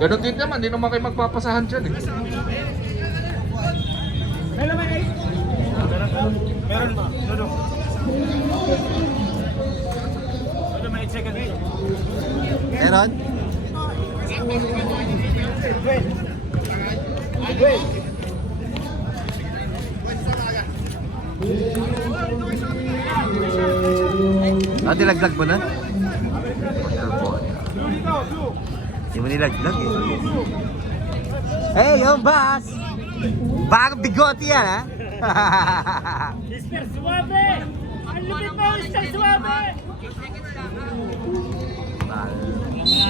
Ganon din naman, hindi naman kayo magpapasahan dyan eh. Meron ba? Ano may 8 seconds? Meron? Nilaglag mo na? Hindi mo nilaglag eh. Hey, yung boss! Bagong bigote yan ha? Mr. Suave! Ang lupit mo, Mr. Suave!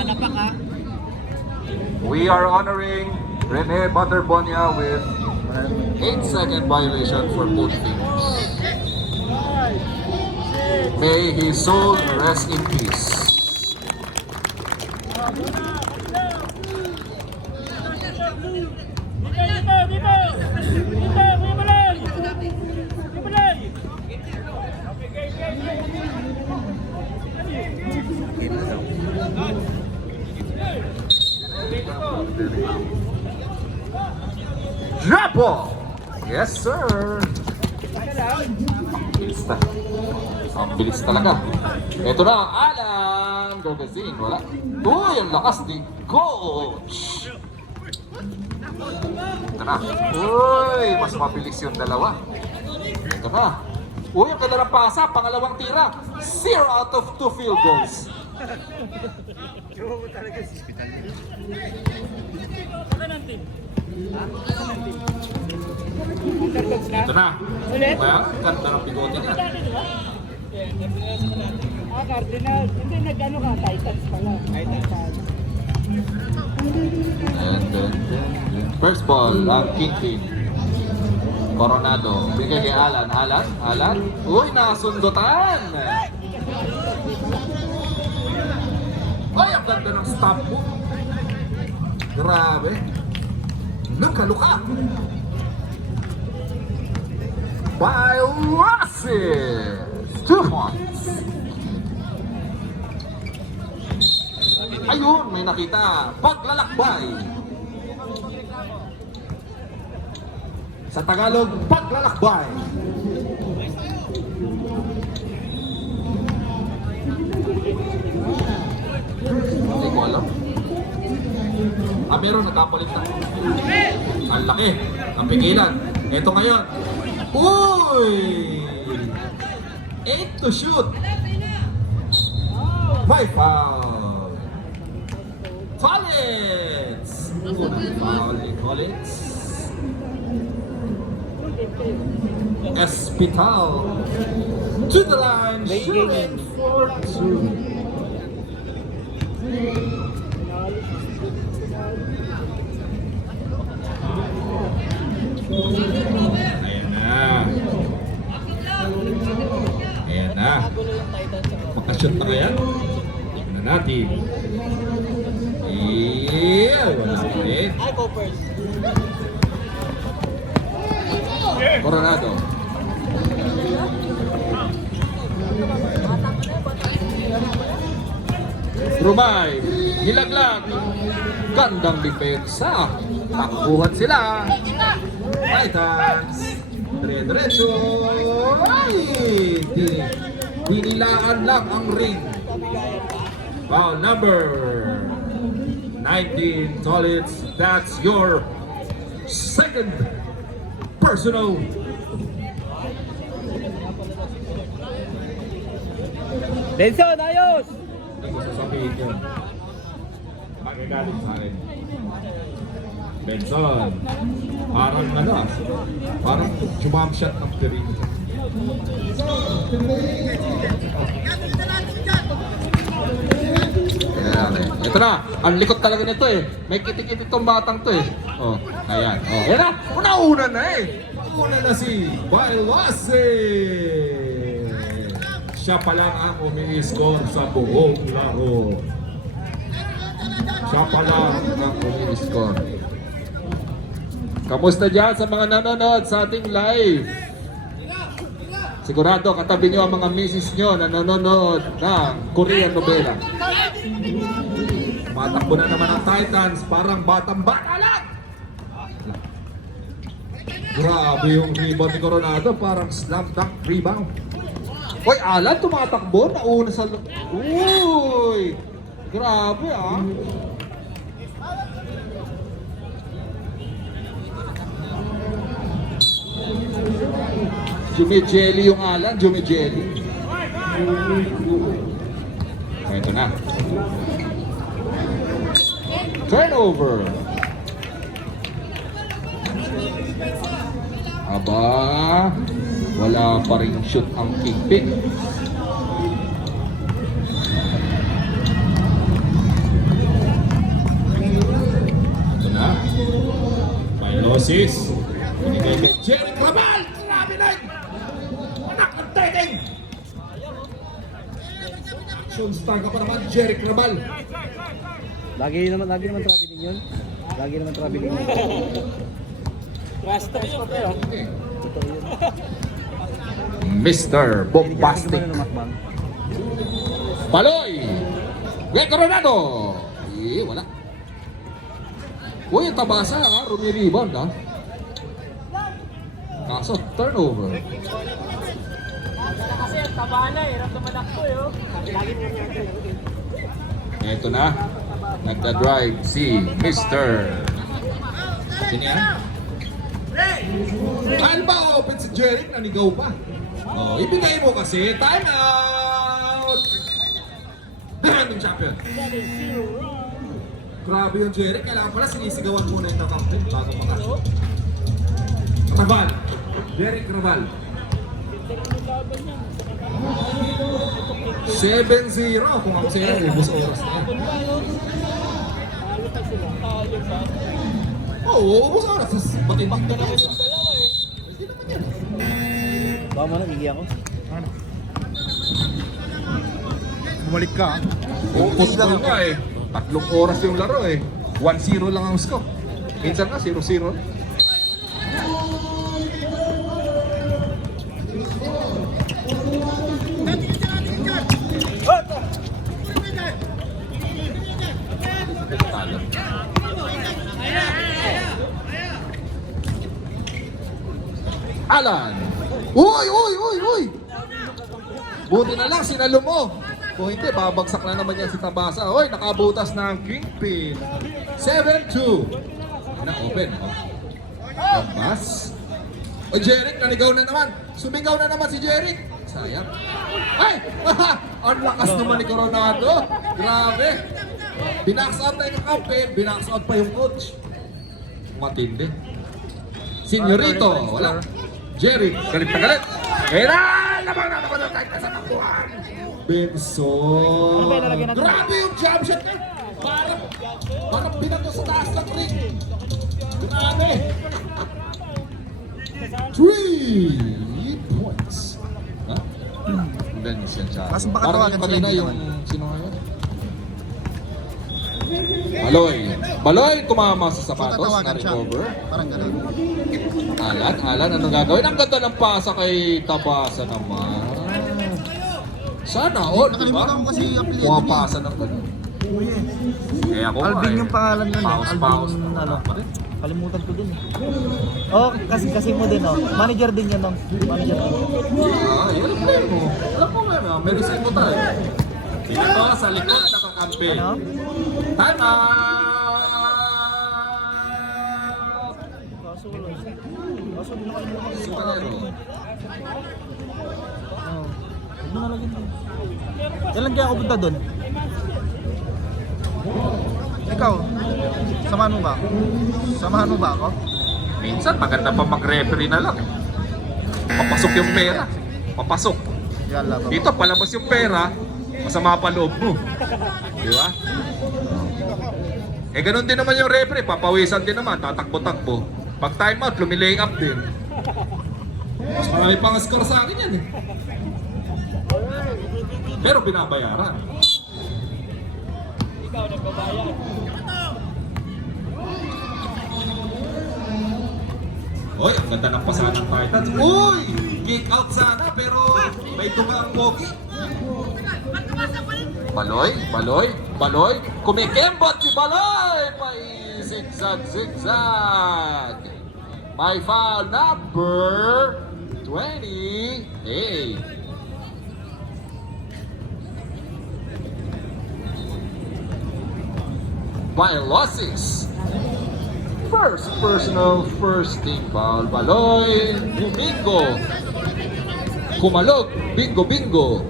Napak ha? We are honoring Rene Butterbonia with an 8-second violation for both teams. May his soul rest in peace. Drop ball! Yes, sir! Bilis na. Ang bilis talaga. Ito na ang Alan Gorgazin. Wala. Uy, ang lakas ni Coach! Ito na. Uy, mas mabilis yung dalawa. Ito na. Uy, ang ganda ng pasa. Pangalawang tira. 0 out of 2 field goals. Ito na. Ulit? Kaya, ganda ng bigote niya. Cardinal. Hindi, nag-ano ka? Titans pala. Titans. And then, first ball, ang King. Coronado. Bigay kay Alan. Alan. Uy, nasundutan! Ay, ang ganda ng stop mo. Grabe. Nagkaluka. By Rosses. 2 points. Ayun, may nakita. Paglalakbay. Sa Tagalog, paglalakbay. Hindi ko alam. Meron, nagkapalit na. Ang laki. Ang pigilan. Ito ngayon. Uy! 8 to shoot. 5 foul. Collins! Unang foul ni Collins. Espital to the line, shooting for 2. Ayan na. Makashoot na kaya? Tignan natin. Wala ulit. Ay, go first. Coronado. Rumay, nilaglag. Gandang depensa. Takbuhan sila. Titans. Dire-diretso. Ay! Binilaan lang ang ring. Foul number 19, Solids. That's your second personal. Benson, ayos! Hindi ko sasabihin yun. Magagalit sa akin. Benson, parang ano, parang jump shot ng perimeter. Ito na, ang likot talaga nito eh. May kitikit itong batang to eh. Oh, ayan. Oh, ayan na. Una na eh. Una na si Bailase. Siya pa lang ang umi-score sa buong laro. Siya pa lang ang umi-score. Kamusta dyan sa mga nanonood sa ating live? Sigurado katabi nyo ang mga misis nyo na nanonood ng Korean novela. Tumatakbo na naman ang Titans, parang batang-bata lang! Grabe yung rebound ni Coronado, parang slam dunk rebound. Uy, Alan, tumatakbo, nauna sa... Uy! Grabe ah! Jumijelly yung Alan, Jumijelly. Ito na. Turnover. Aba, wala pa rin shoot ang Kingpin. Ito na. Milosis. Binigay kay Jerry Crabal. Grabe na yun. Anak ng teteng. Action star ka pa naman, Jerry Crabal. Lagi naman traveling yun. Lagi naman traveling yun. Rasta yun, pero. Totoo yun. Mr. Bombastic. Baloy! Gwen Coronado! Eh, wala. Uy, yung tabasa ha, rumi-rebound ha. Kaso, turnover. Kasi ang taba na eh, tumadak ko eh. Ito na. Nagda-drive si Mr. Sino yan? Dahil ba open si Jeric, nanigaw pa. Oh, ibigay mo kasi. Time out! Defending champion. Grabe yung Jeric. Kailangan pala sinisigawan muna yung nakampi bago makasok. Raval. Jeric Raval. 7-0. Kung ako sa'yo, ubus oras na yan. Oo, ubus oras. Matindang na naman yung dalawa eh. Hindi naman yan. Baka mo na, gigi ako. Bumalik ka. Ubus lang nga eh. 3 oras yung laro eh. 1-0 lang ang score. Minsan nga 0-0. Alan! Uy! Buti na lang, sinalo mo. Kung hindi, babagsak na naman yan si Tabasa. Uy, nakabutas ng Kingpin. 7-2. Na-open. Tabas. O Jeric, nanigaw na naman. Sumigaw na naman si Jeric. Sayang. Ay! Ang lakas naman ni Coronado. Grabe. Binax out na yung Kingpin. Binax out pa yung coach. Matindi. Senyorito, wala. Jerry, galit na galit. Kaya naman na tayo sa nakuhan. Benson. Grabe yung jump shot niya. Parang binato sa taas ng ring. Grabe. 3 points. Ha? Benson siya. Mas baka Parang tawagan yung sila, kanina hindi yung... naman. Sino nga yun? Baloy tumama sa sapatos, Tatawagan siya. na-recover. Parang gano'n. Alan, anong gagawin? Ang ganda ng pasa kay Tabasa naman. Sana all, di ba? Nakalimutan ko kasi yung apelyido Pumapasa ng ganun. Eh ako Alvin yung pangalan nun eh. Paus, Alvin, ano. Kalimutan ko dun eh. Oh, kasi mo din oh. Manager din yan oh. Manager din. Yun ang play mo. Alam mo nga, may resign mo tayo. Ito sa likod, nakakampi. Ano? Time out! Kaso wala. Kaso di nakalimutan ko. Sipanero. Oh. Huwag mo nalagyan doon. Kailan kaya ako punta doon? Ikaw, samahan mo ba ako? Samahan mo ba ako? Minsan, maganda pa mag-referee na lang. Papasok yung pera. Papasok. Yan lang. Dito, palabas yung pera, masama pa loob mo. Di ba? Eh, ganun din naman yung referee. Papawisan din naman, tatakbo-takbo. Pag time out, lumilay up din. Mas marami pang score sa akin yan eh. Pero binabayaran. Ikaw nagbabayad. Uy, ang ganda ng pasahan ng Titans. Uy! Kick out sana, pero may tunga ang Pogi. Baloy. Baloy, kumikembot si Baloy! Zigzag. May foul number 28. Biolosis. First personal, first team foul. Baloy, Bingo. Kumalog, bingo.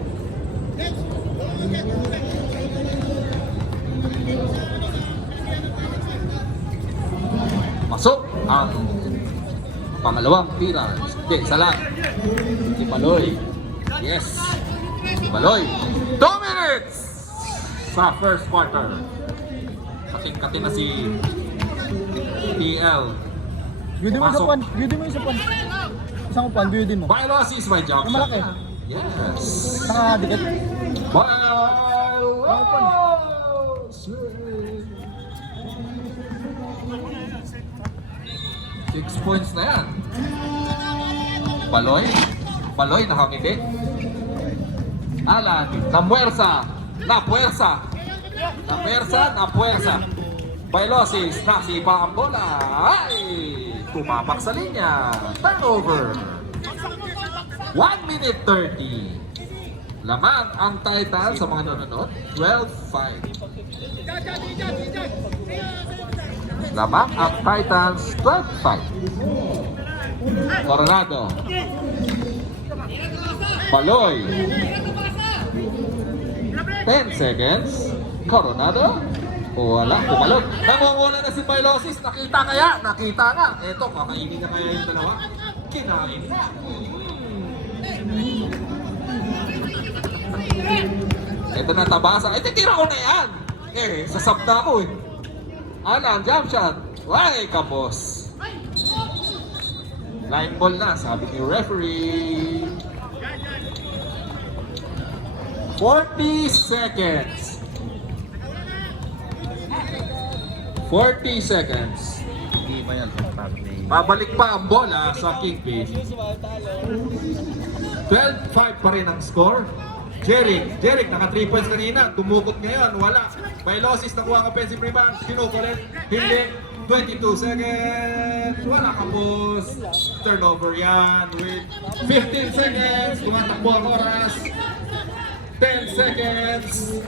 Masok ang pangalawang tira. Hindi, salat. Si Baloy. Yes. Si Baloy. 2 minutes sa first quarter. Kating-kating na si TL. Beauty mo sa Pasok. pan. Beauty mo sa pan. Isang upan, beauty mo. Biolosis may jump Yung malaki. shot. Yes. Nakadikit. Biolosis. 6 points na yan. Baloy nakangiti. Alan, napuwersa. Biolosis, nasipa ang bola. Ay! Tumapak sa linya. Turnover. 1 minute 30. Lamang ang title sa mga nanonood. 12-5. Lamang ang Titans 12-5. Coronado. Baloy. 10 seconds. Coronado. Wala, tumalog. Namumula na si Biolosis. Nakita nga. Eto, kakainin na kaya yung dalawa. Kinain na. Eto na tabasa. Tira ko na yan. Sasab na ako eh. Alan, jump shot. Why, kapos? Line ball na, sabi ni referee. 40 seconds. 40 seconds. Hindi pa yan. Babalik pa ang bola sa Kingpin. 12-5 pa rin ang score. Jeric, naka 3 points kanina. Tumukot ngayon, wala. Biolosis, nakuha ang offensive rebound. Kinukulit, hindi. 22 seconds. Wala ka, boss. Turnover yan with 15 seconds. Tumatakbo ang oras. 10 seconds.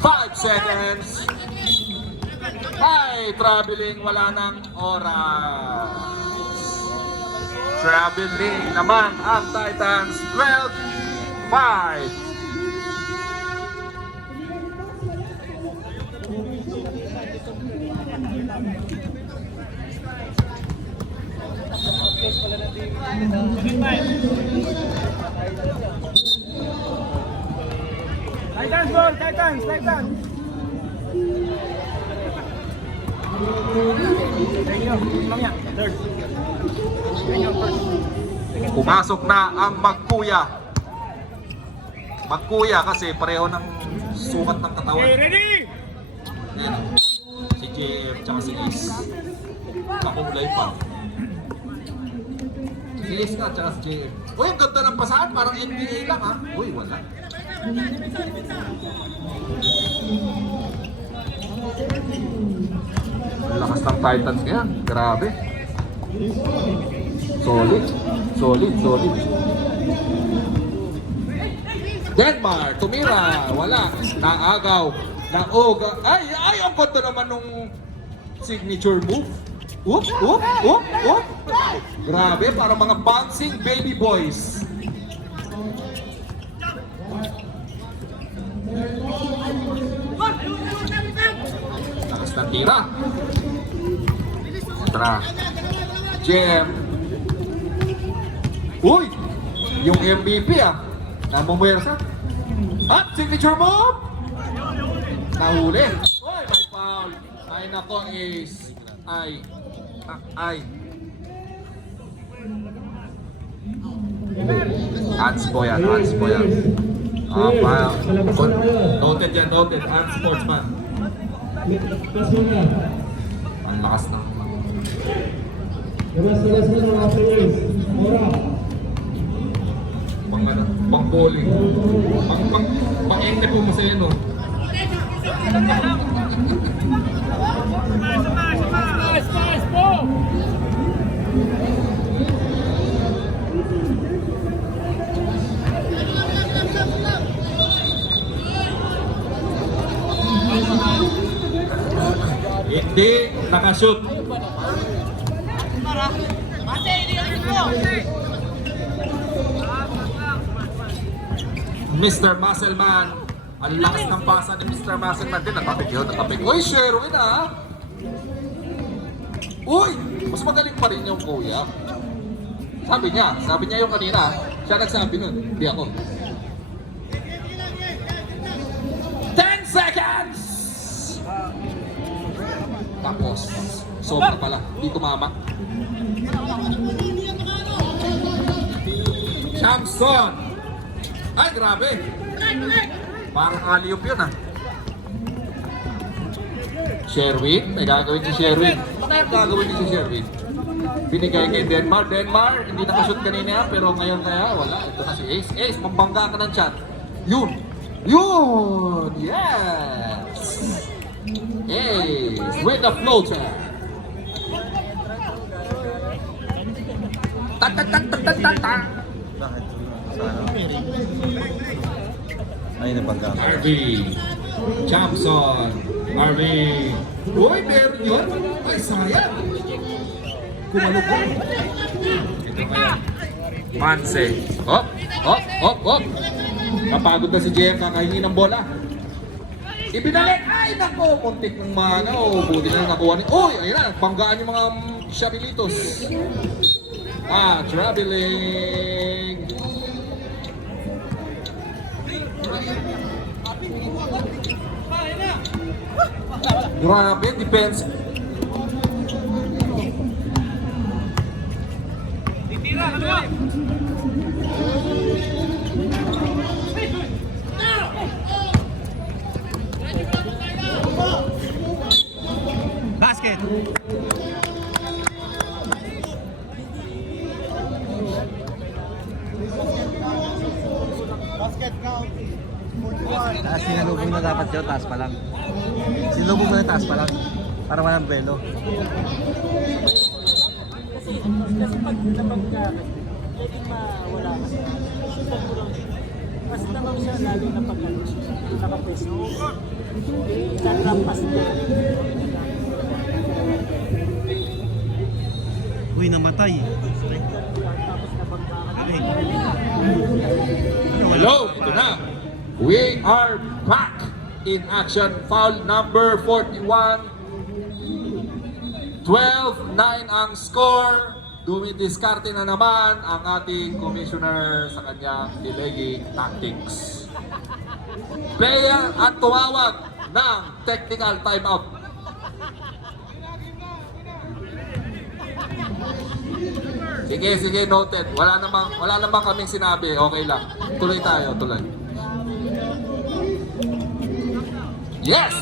5 seconds. Ay, traveling, wala nang oras. Traveling naman ang Titans 12-5. Titans ball, Titans. Pumasok na ang Magkuya. Magkuya kasi pareho ng sukat ng katawan. Okay, ready? Yan. Si JF tsaka si Ace. Kakulay pa. Si Ace nga tsaka si JF. Uy, ang ganda ng pasahan. Parang NBA lang ha. Uy, wala. Ang lakas ng Titans ngayon. Grabe. Solid. Denmark, tumira, wala, naagaw, naoga. Ay, ang ganda naman nung signature move. Oop. Grabe, para mga bouncing baby boys. Lakas ng tira. Tara. Gem. Uy! Yung MVP namumuwersa. At signature move! Nahuli. Uy, may foul. Ay nako is. Ay. Hands po yan. Noted yan, Hands sportsman. Ang lakas na. pang ano, pang bowling. Pang ente po mo sa'yo, no? Pass po! Hindi nakashoot. Mr. Muscleman. Ang lakas ng pasa ni Mr. Muscleman. Din, nakapig yun, nakapig. Uy, Sherwin ah! Uy! Mas magaling pa rin yung kuya. Sabi niya yung kanina. Siya nagsabi nun, hindi ako. 10 seconds! Tapos, sobra pala. Hindi tumama. Shamson! Ay, grabe! Parang aliyop yun ah. Sherwin? May gagawin si Sherwin. Ano yung gagawin niya si Sherwin? Binigay kay Denmar. Denmar, hindi nakashoot kanina pero ngayon kaya wala. Ito na si Ace. Ace, mambangga ka ng chat. Yun! Yun! Yes! Ace with the floater. Ta-ta-ta-ta-ta-ta. Bakit? Sana. Ay, nabangga ko. Harvey. Champson. Harvey. Uy, meron yun. Ay, sayang. Kumalubog. Ito ngayon. Manse. Hop, hop, hop, hop. Kapagod na si JM kakahingi ng bola. Ibinalik. Ay, nako. Muntik ng mga ano. Buti na nakuha ni. Uy, ayun na. Banggaan yung mga Shabbilitos. Ah, traveling. Grabe, defense. Basket! Taas sinalubong na dapat yun, taas pa lang. Sinalubong mo na taas pa lang. Para walang belo. Kasi pag napagka, pwedeng mawala ka sa mas naman siya lalo na pag nakapeso. Nagrampas niya. Uy, namatay. Tapos nabangga ka. Hello, ito na. We are back in action. Foul number 41. 12-9 ang score. Dumidiskarte na naman ang ating commissioner sa kanyang delaying tactics. Player at tumawag ng technical timeout. Sige, noted. Wala namang kaming sinabi. Okay lang. Tuloy tayo, tuloy. Yes!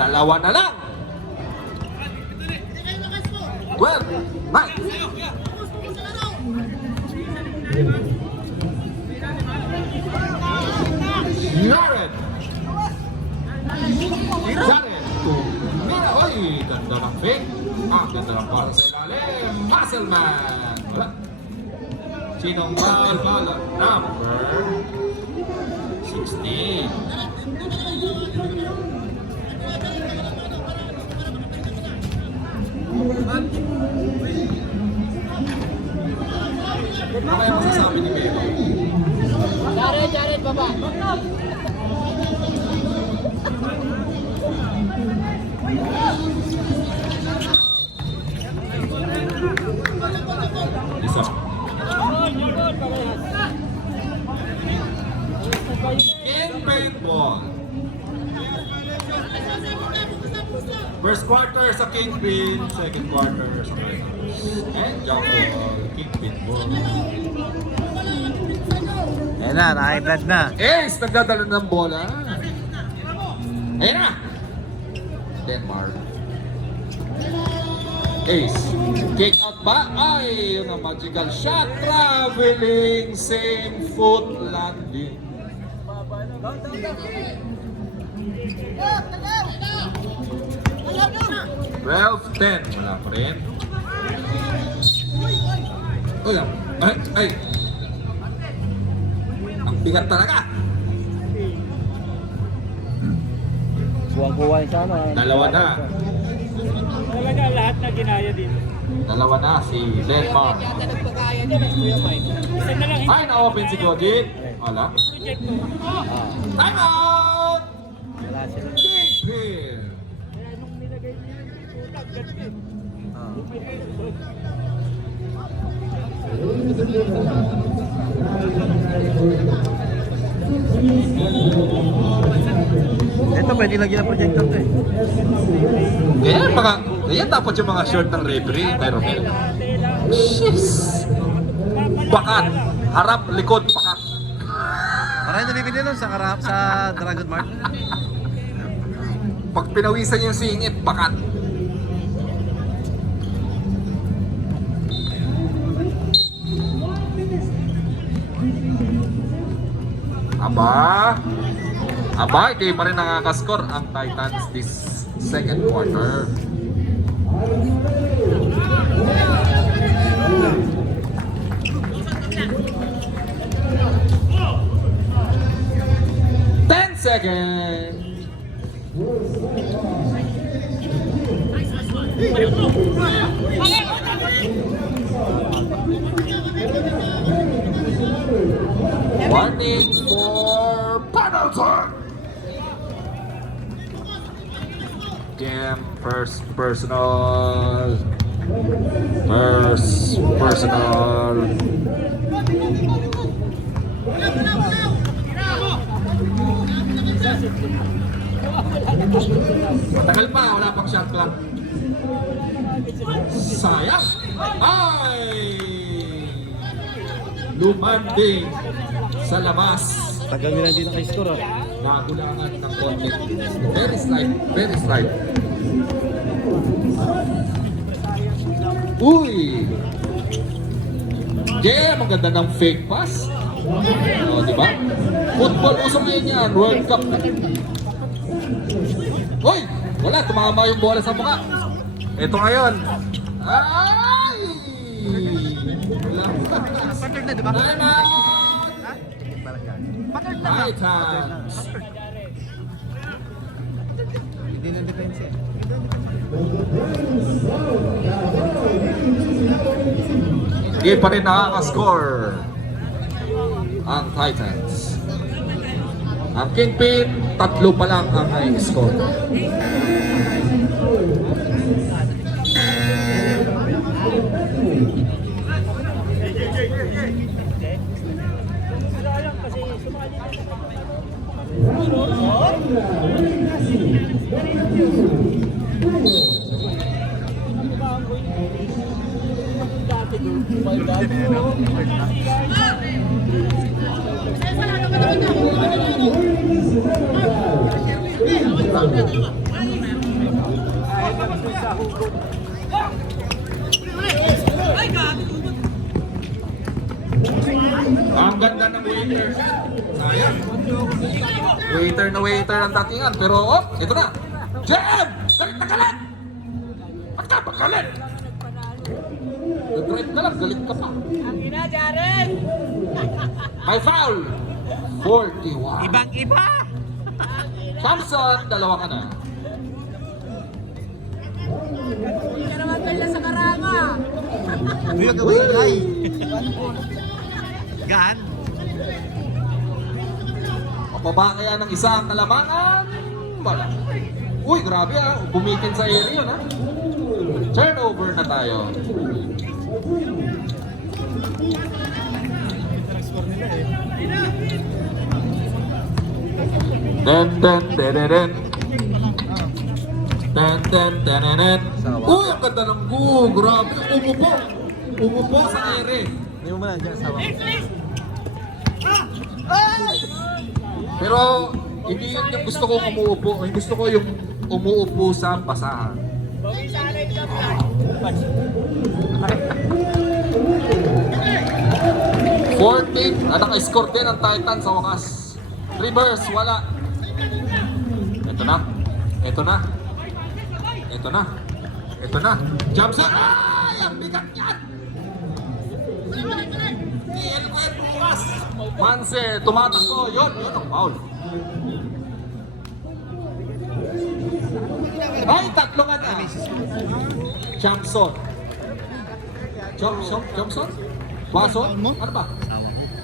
Dalawa na lang. 12, 9. Jared! Tumira. Oy, ganda ng fake. Ganda ng para sa ilalim. Muscleman. Wala. Sinong bala? Number 16. Ano kaya masasabi ni Bebo? Jared, baba. Isa. In paintball. First quarter sa Kingpin, second quarter sa Rhinos. And jump ball, Kingpin ball. Ayan na, naka-blood na. Ace, nagdadala ng bola. Ayan na! Denmark. Ace. Kick out ba? Ay, yun ang magical shot. Traveling, same foot landing. 12-10. Wala pa rin. Uy, ay. Ang bigat talaga. Buwang-buwa yung sana. Dalawa na. Talaga lahat na ginaya dito. Dalawa na si Denmark. Isa na lang Ay, na-open si Gogi. Wala. project ko. Time out! Wala sila. Big pair. Kaya nung nilagay niya yung utak, ganyan. Ito, pwede lagyan ng projector to eh. Ganyan dapat yung mga short ng referee. Pero Jeez! Bakat. Harap, likod, bakat. Maraming nabibili nun sa Dragon Mart. Pag pinawisan yung singit, bakat. Aba, hindi pa rin nakakascore ang Titans this second quarter. Ten seconds. Warning for penalty. Game first personal. Matagal pa, wala pang shot clock. Sayang! Ay! Lumanding sa labas. Tagal nila hindi naka-score ah. Nagulangan ng konti. Very slight, very slight. Uy! Yeah, maganda ng fake pass. O, di ba? Football, usong ngayon yan. World Cup. Uy! Wala, tumama yung bola sa mukha. Ito ngayon. Ay! Wala. Pattern na, di ba? Time out! Pattern na. Titans. Hindi na depensa eh. Hindi pa rin nakaka-score ang Titans. Ang Kingpin, 3 pa lang ang nai-score. Sayang kasi sumali na sa Ang ganda ng waiter. Sayang. Waiter na waiter ang datingan. Pero, oh, ito na. Jam! Galit na galit! Ba't ka ba galit? Nag-drive ka lang, galit ka pa. Ang ina, Jaren! May foul! 41. Ibang-iba! Thompson, 2 ka na. Hindi naman tayo sa karama! Uy, ang gawin Gaan? Mababa kaya ng isa ang kalamangan? Wala. Uy, grabe ah. Bumitin sa area yun ah. Turnover na tayo. Den den den den den. Den den den den den. Uy, ang ganda ng grabe. Umupo. Umupo sa area. Hindi mo muna dyan sa Pero hindi yun yung gusto kong umuupo. Yung gusto ko yung umuupo sa basahan. Bawi sana yung Pansin. 14, naka-score din ang Titan sa wakas. Reverse, wala. Ito na. Ito na. Ito na. Ito na. Jump shot. Ay! Ang bigat yan! Iyan ko yung bukas. Manse, tumatakbo. Yun ang foul. Ay, tatlo nga na. Johnson. Johnson? Baso? Ano ba?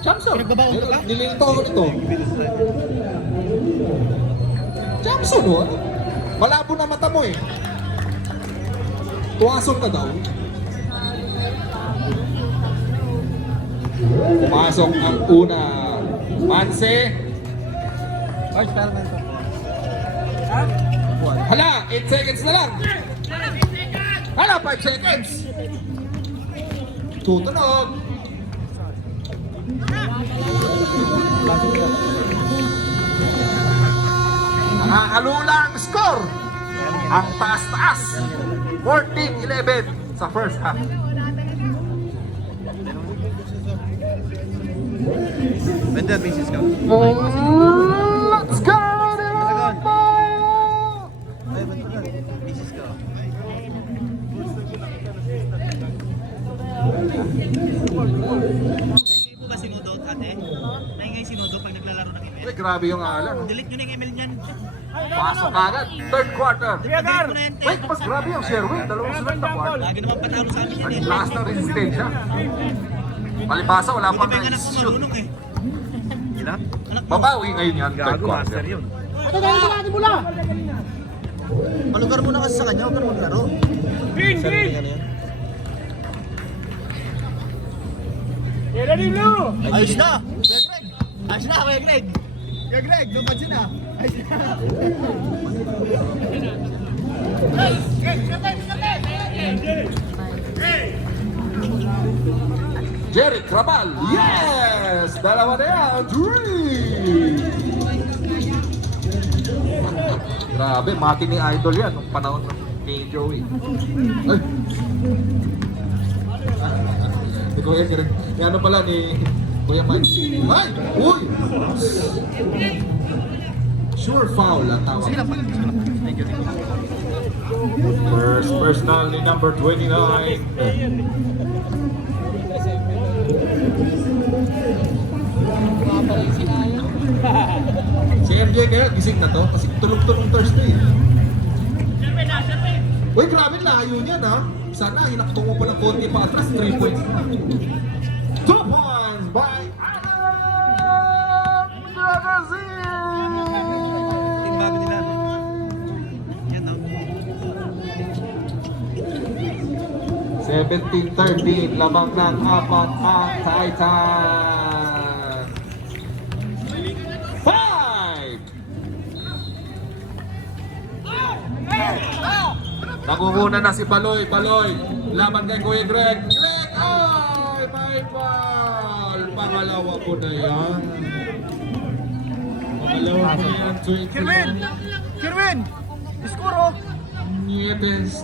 Johnson. Nililito ako nito. Johnson, oh. Malabo na mata mo eh. Tuwasok ka daw. Pumasok ang una. Manse. Hala, 8 seconds na lang. Hala, 5 seconds. Tutunog. Nakakalula ang score. Ang taas-taas. 14-11 sa first half. Benda, misis ka. Let's go! Ay, benda na. Misis ka. Naingay po ba sinudot, ate? Naingay sinudot pag naglalaro ng email? Uy, grabe yung alam. Delete nyo na yung email niyan. Pasok agad. Third quarter. Delete ko na yan, te. Wait, mas grabe yung Sherwin. Dalawang sunod na quarter. Lagi naman patalo sa amin yan eh. Ang lakas ng resistensya. Palibasa, wala Buti pa pa yung na anak ko shoot. marunong eh. Ilan? Anak mo. Babawi ngayon yan, third Gago, quarter. master yun. Malugar mo na kasi sa kanya, huwag ka na maglaro. Ready, Blue! Ayos na! Kuya Greg! Ayos na, Kuya Greg! Kuya Greg, dumansin na! Ayos na! Jerry Crabal, yes! Dalawa na yan, 3! Grabe, mati ni Idol yan nung panahon ni Joey. Ay! Ni Kuya Greg. Yan ano pala ni Kuya Mike. Ay! Uy! Sure foul ang tawag. First personal ni number 29. Si MJ kaya gising na to kasi tulog-tulog Thursday. Uy, grabe layo niyan ha. Sana hinakto mo pa ng konti pa atras 3 points. 2 points by Adam Magazine! Team bago nila. Yan oh. 17-13, lamang ng apat ang Titan. 5! Nangunguna na si Baloy. Laban kay Kuya Greg. Greg! Ay! May ball! Pangalawa ko na yan. Pangalawa ko na yan. Kirwin! Kirwin! Iskuro! Nietes.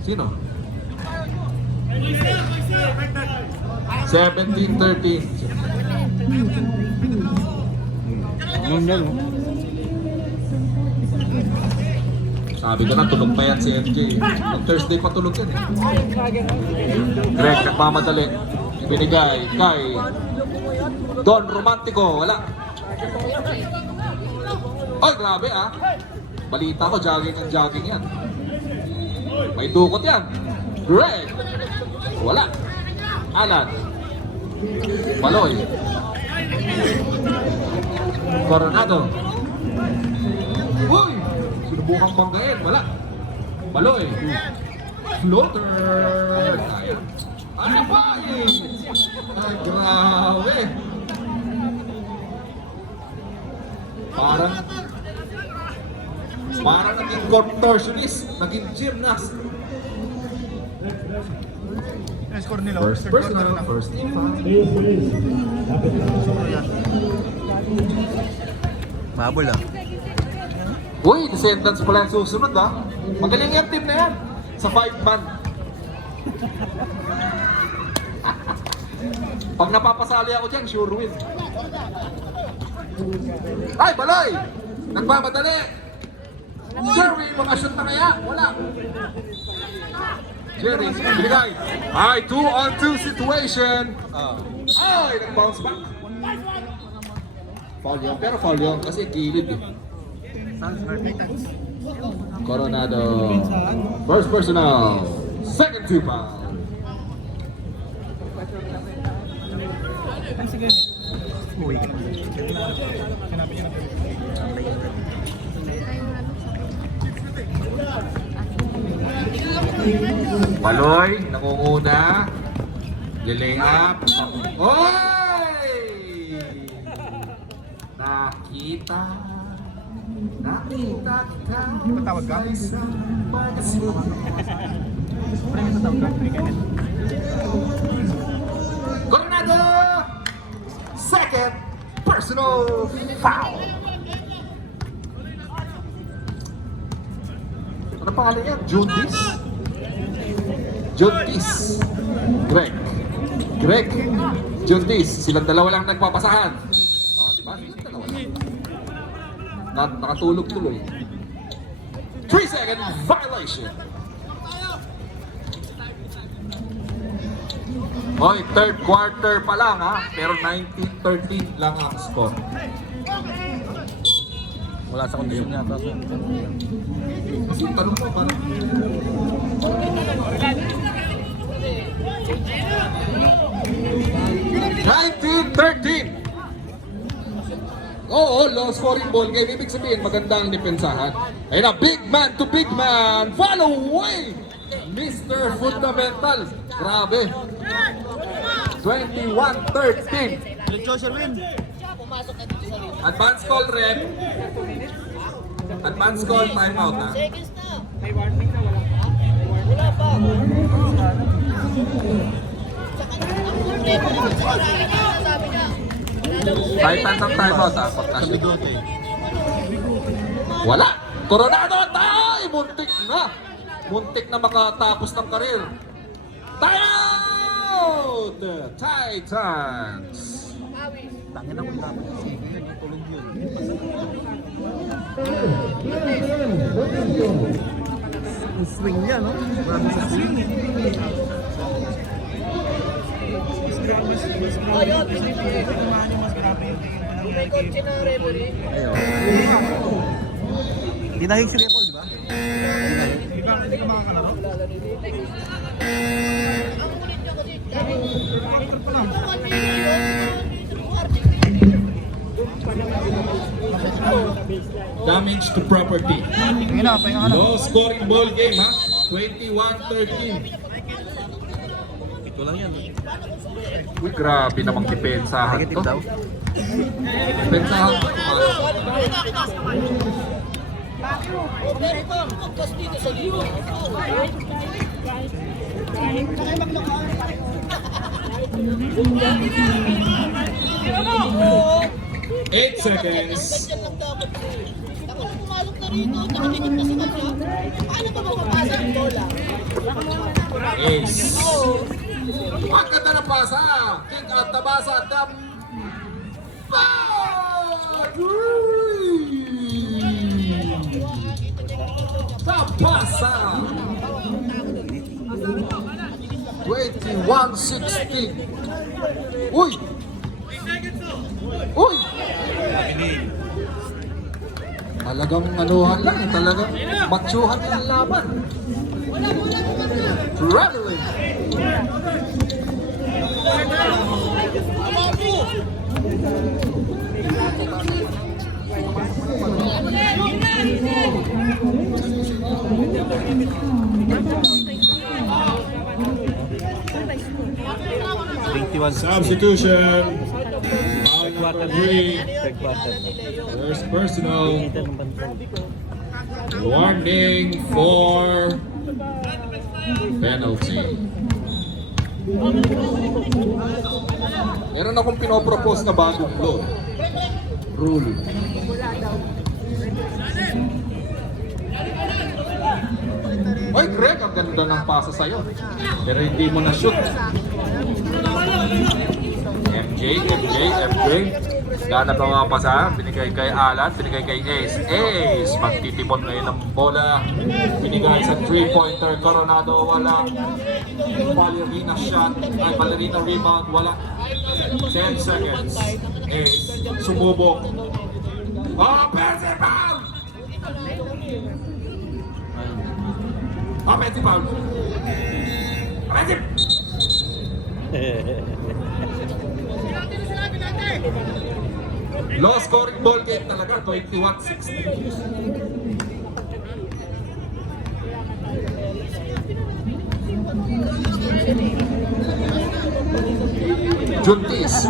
Sino? 17-13. Sabi ko na, tulog pa yan si MJ. Nung Thursday pa tulog yan eh. Greg, nagmamadali. Ibinigay kay Don Romantico. Wala. Ay, grabe ah. Balita ko, jogging ang jogging yan. May dukot yan. Greg. Wala. Alan. Baloy. Coronado. Uy! Sinubukang banggain. Wala. Baloy. Floater. Sayang. Ano ba eh? Ay, grabe. Parang naging contortionist, naging gymnast. Yung score nila. First personal, first infant. Mabul ah. Uy, Descendants pala yung susunod ha. Magaling yung team na yan. Sa 5-man. Pag napapasali ako dyan, sure win. Ay, Baloy! Nagmamadali! Jerry, mga shoot na kaya? Wala. Jerry, binigay. Ay, 2-on-2 situation. Ay, nag-bounce back. Foul yun, pero foul yun kasi gilid eh. Coronado. First personal. Second 2-foul. Baloy, nangunguna. Lilay up. Oy! Nakita ka. Patawag ka? Coronado! Second personal foul. Ano pangalan niya? Juntis? Juntis. Greg. Juntis. Silang dalawa lang nagpapasahan. O, diba? Silang dalawa lang. Nakatulog tuloy. 3-second violation. Hoy, third quarter pa lang ha. Pero 19-13 lang ang score. Wala sa kondisyon niya. Kasi tanong mo ba? Oo, low scoring ball game. Ibig sabihin, magandang depensahan. Ayun na, big man to big man. Follow away! Mr. Fundamental. Grabe. 21-13. Joshua win. Advance call, Red. Advance call, timeout ha. May warning na wala pa. Titans ang timeout ha. Pagkasya. Wala. Coronado. Tay! Muntik na makatapos ng karir. Timeout! Titans. Tangin ako dapat. Tulog yun. Ang swing niya, no? Marami sa swing. Ayun. Dinahig si Repol, di ba? Hindi ka makakalaro. Damage to property. Tingin na, pahinga ka na. Low scoring ball game ha. 21-13. Ito lang yan. Uy, grabe namang depensahan Negative to. daw. Depensahan to. Eight seconds. Ace. Ang ganda na pasa. King at Tabasa at Tabasa. 21-16. Uy! Uy! Talagang anuhan lang, talagang matsuhan ang laban. Traveling. Substitution. Out number 3. First personal. Warning for penalty. Meron akong pinopropose na bagong law. Rule. Oy, Greg, ang ganda ng pasa sa'yo. Pero hindi mo na-shoot. MJ. Ganap ang mga pasa. Binigay kay Alan, binigay kay Ace. Ace, magtitipon ngayon ng bola. Binigay sa 3-pointer. Coronado, wala. Ballerina shot. Ay, ballerina rebound, wala. 10 seconds. Ace, sumubok. Offensive foul! Offensive foul! Offensive! Low scoring ball game talaga, 21-16. Juntis.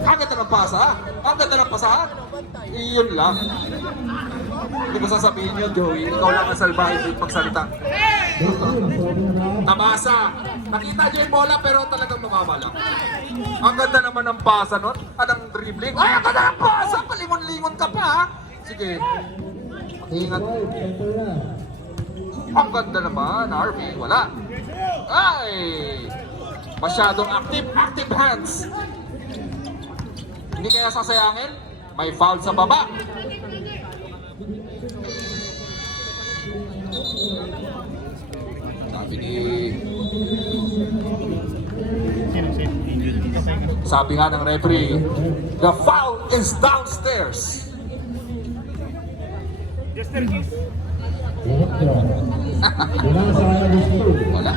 Ang ganda ng pasa. Iyon lang. Hindi ko sasabihin yun, Joey. Ikaw lang ang salbahe din magsalita. Nabasa. Nakita niyo yung bola pero talagang mababa lang. Ang ganda naman ng pasa nun. Anong dribbling? Ay, ang ganda ng pasa! Palingon-lingon ka pa, ha? Sige. Ingat. Ang ganda naman, Harvey. Wala. Ay! Masyadong active hands. Hindi kaya sasayangin? May foul sa baba. Sabi nga ng referee, the foul is downstairs. Wala.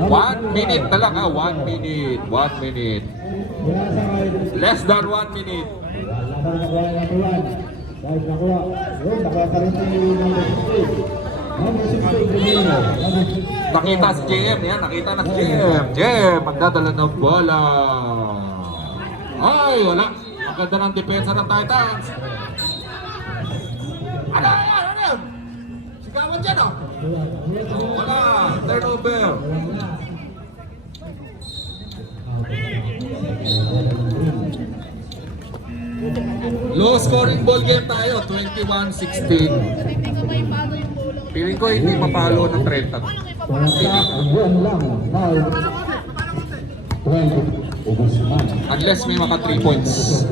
1 minute na lang, ha? 1 minute. Less than 1 minute. Nakita si JM, yan. Nakita na si JM. JM, magdadala ng bola. Ay, wala. Ang ganda ng depensa ng Titans. Ano? Sigawan dyan, oh. Wala. Turnover. Low scoring ball game tayo, 21-16. Piling ko hindi mapalo ng 30. Unless may maka 3 points.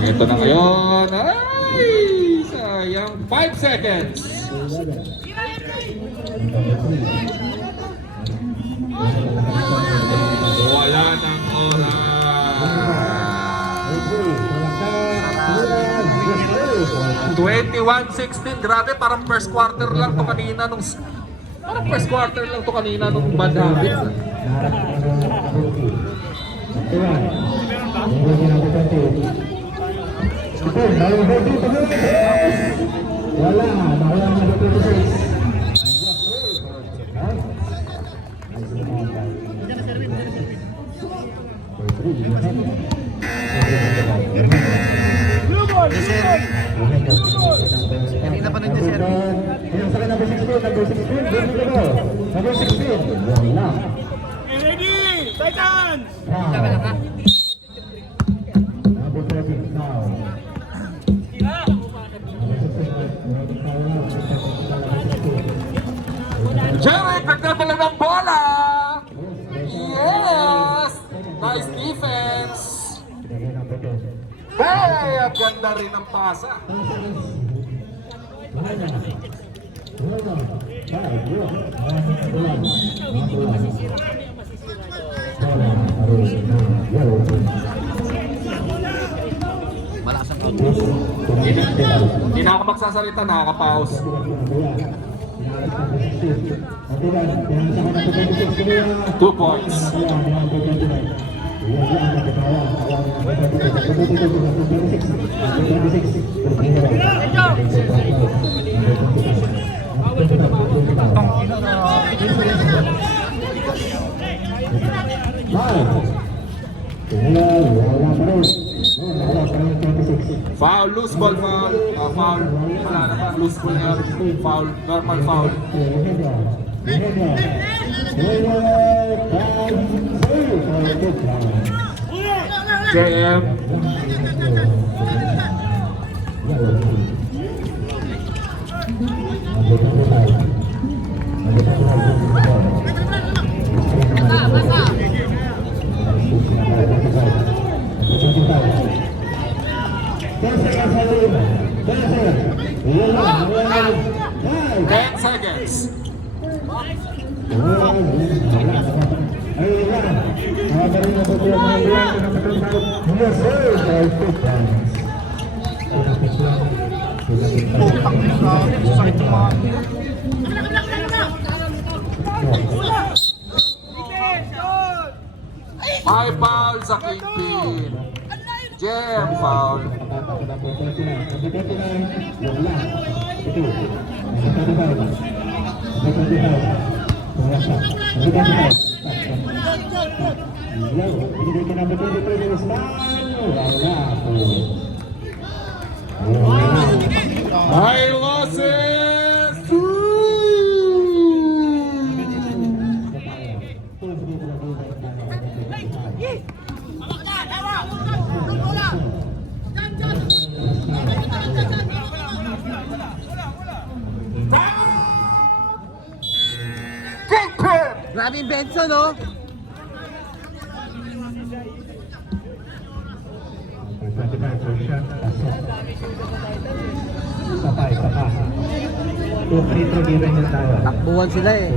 Ito na ngayon. Ay! Sayang. 5 seconds. Wala ng oras. 21-16, grabe, parang first quarter lang to kanina nung Bad Habits. Kanina pa nag-deserve. Ready! Titans! Jarek, nagdadala ng bola! Yes! Nice defense! Hey! Ang ganda rin ang pasa. Malakas ang auto. Hindi na ako magsasalita, nakaka-pause. Two points. Foul, loose ball foul. Foul. Wala naman, loose ball nga. Foul, normal foul. JM. Ten seconds. May foul sa Kingpin. Jam foul. High losses. Kingpin. Grabe yung Benson, no? Takbuhan sila eh.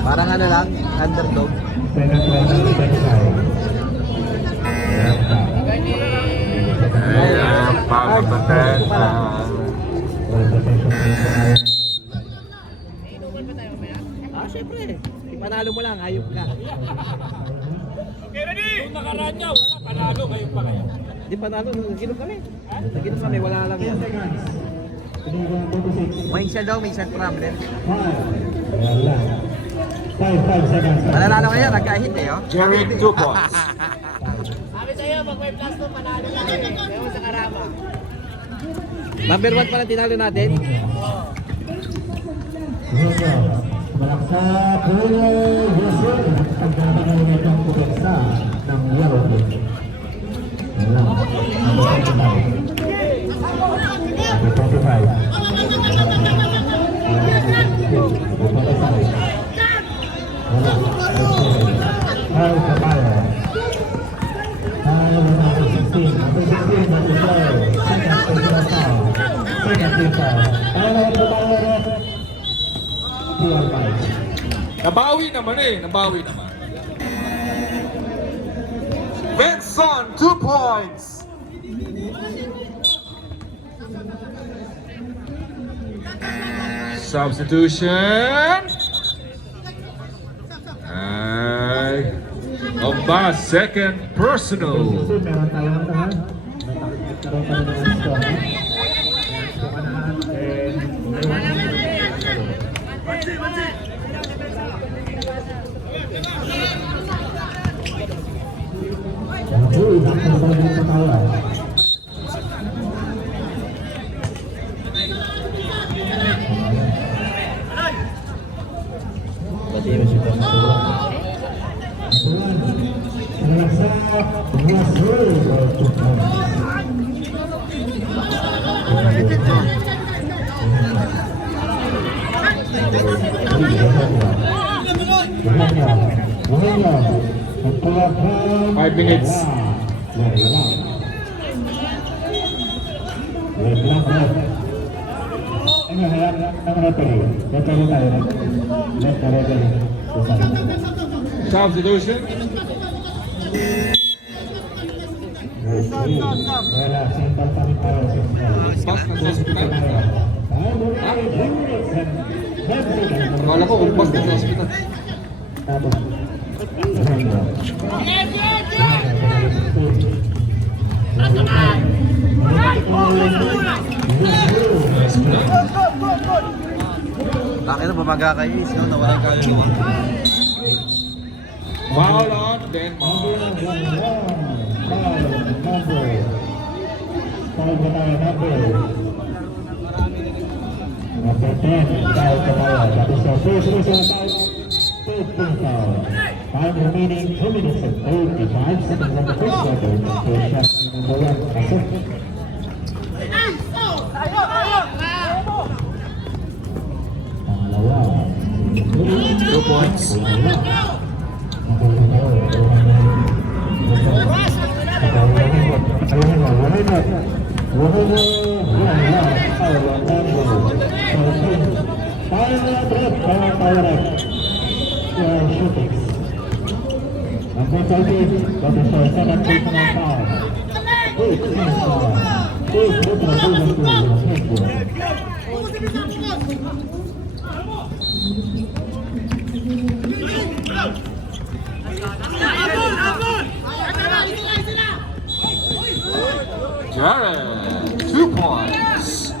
Parang ano lang, underdog. Ayan, foul sa ten. Ah, syempre. Panalo mo lang, hayop ka. Kung nakaraan niya, wala, panalo kayo pa kayo. Hindi panalo, naginom kami. Naginom kami, wala lang yan. May siya daw, may siya problem. Mananalo kayo, nagkahit eh, oh. Jerry 2 points. Sabi sa'yo, pag may plus 2, panalo na kayo. Kaya sa karama. Number 1 pa lang tinalo natin. Malaksa Kuya Yusuf ang pinapakain ng puwersa ng Yellow Team. Wala. Number 25. Wala. Ay, Kapayo. Ay, number 16. Number 16, number 12. Second foul. Second team foul. Ay, number 5. Nabawi naman eh, nabawi naman. Benson, 2 points. Substitution. Ay, Ombas, second personal. Meron tayong tahan. Nagkaroon pa rin ng score. Five minutes. Substitution. Pas na sa hospital. Akala ko kung pas na sa hospital. Bakit na bumaga kayo is, no? Nawalan kayo naman. Foul on Denmark. Number 10, foul Kapayo. That is the first reason foul. 15 foul. 5 remaining 2 minutes and 35 seconds on the first quarter. First shot number 1, Pasok. Pangalawa. 2 points. Jared, 2 points.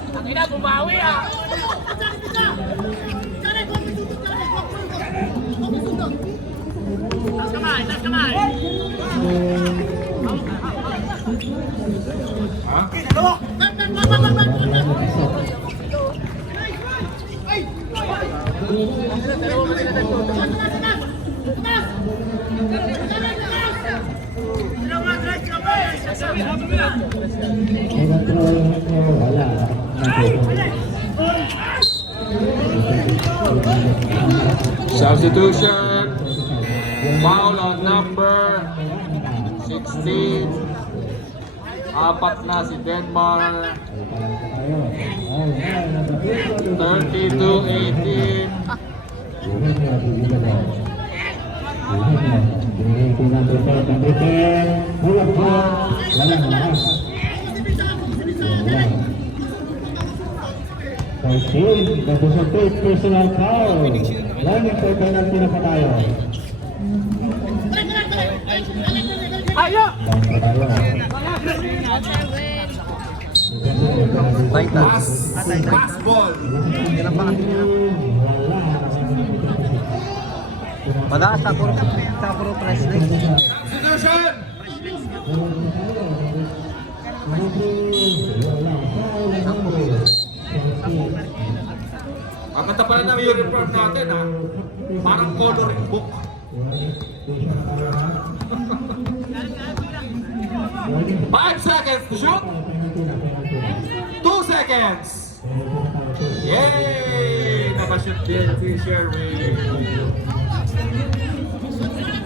Substitution. Foul on number 16. Apat na si Denmark. 32-18. Personal foul. Learning for penalty na pa tayo. Pass ball. Madakas sa puro press leg. Substitution. Ang ganda pala ng uniform natin ha. Parang coloring book. 5 seconds to shoot. 2 seconds. Yay! Nakashoot din si Sherwin.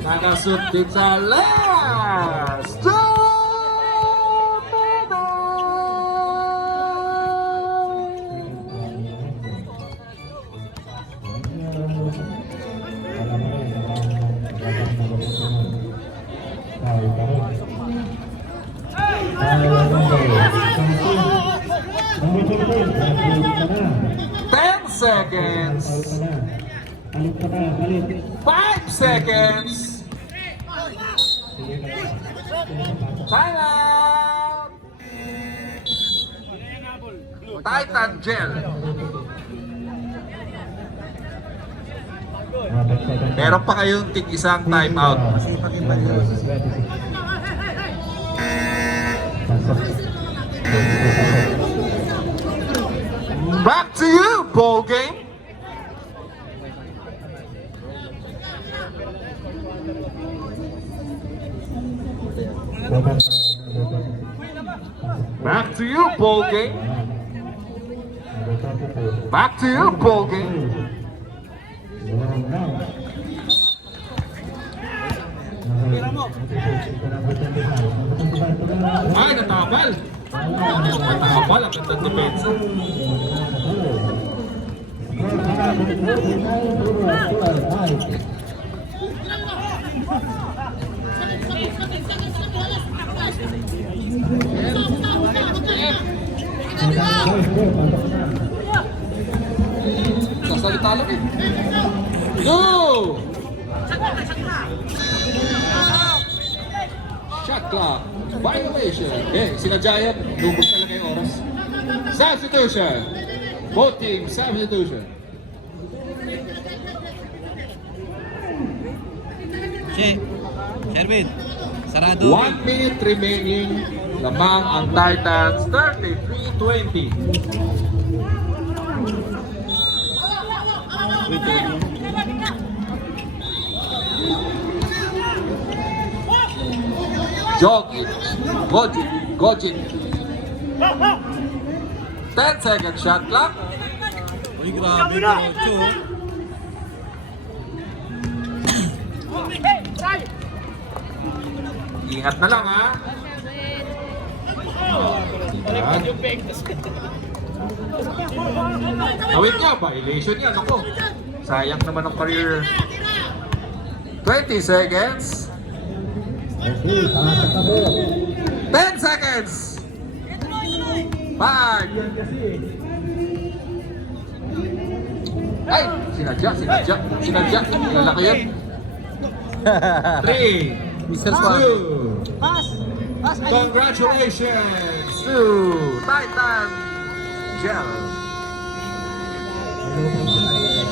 Nakashoot din sa last. Seconds. 5 seconds. Time out. Titan Gel. Meron pa kayong tig-isang time out. Back to you, ball game. Back to you, ball game. Back to you, ball game. Ay, natabal. Natabal ang gandang depensa. Sasalita lang eh. No! Shot clock. Violation. Sinadya yan. Lubog talaga yung oras. Substitution. Both teams, substitution. Sherwin, sarado. 1 minute remaining. Lamang ang Titans. 33-20. Jokic. Gojin. 10 second shot clock. Uy, grabe ito, Ocho. Ingat na lang ha. Awit niya, violation yan ako. Sayang naman ang career. 20 seconds. Okay, kakakabo. 10 seconds. 5. Ay, sinadya. Kilala ko yun. 3. Mr. Swami. 2. Pass! Pass! Congratulations to Titan Gel.